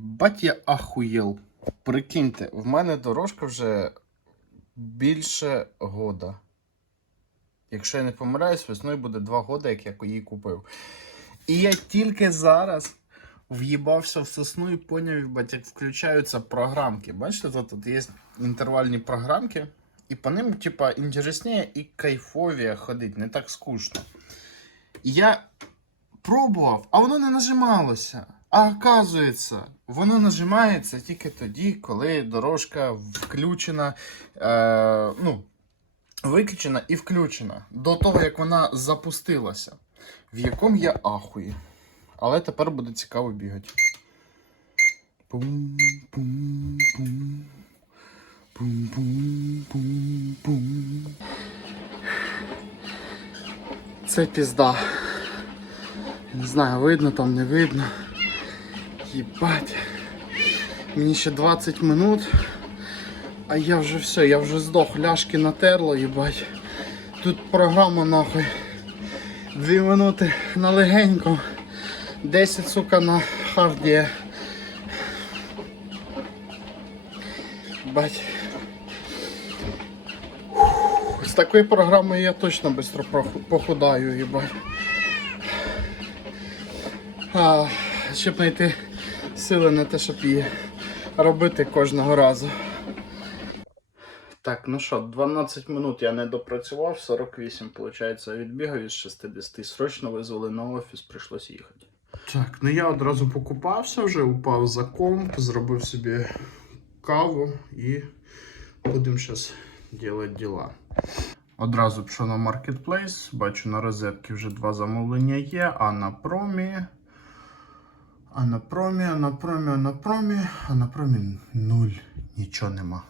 Бать я ахуєл. Прикиньте, в мене дорожка вже більше года. Якщо я не помиляюсь, весною буде два года, як я її купив. І я тільки зараз в'їбався в сосну і поняв, бать, як включаються програмки. Бачите, тут, тут є інтервальні програмки, і по ним, типа, інтересніше і кайфовіше ходить, не так скучно. І я пробував, а воно не нажималося. А оказується, воно нажимається тільки тоді, коли дорожка включена, е, ну, виключена і включена. До того, як вона запустилася. В якому я ахуї. Але тепер буде цікаво бігати. Пум-пум-пум. Пум-пум-пум-пум. Це пізда. Не знаю, видно там, не видно. Єбать. Мені ще 20 минут. А я вже все, я вже здох, ляшки натерло, їбать. Тут програма нахуй. Дві минути на легенько. 10, сука, на харді. Бать. З такою програмою я точно швидко похудаю, їбать. А, щоб знайти сили на те, щоб її робити кожного разу. Так, ну що, 12 минут я не допрацював, 48, виходить, відбігав із 60. Срочно визвали на офіс, прийшлось їхати. Так, ну я одразу покупався вже, упав за комп, зробив собі каву і будемо зараз робити діла. Одразу пішов на маркетплейс, бачу на розетки вже два замовлення є, а на промі. А на промі, а на промі, а на промі, а на промі нуль. Нічого нема.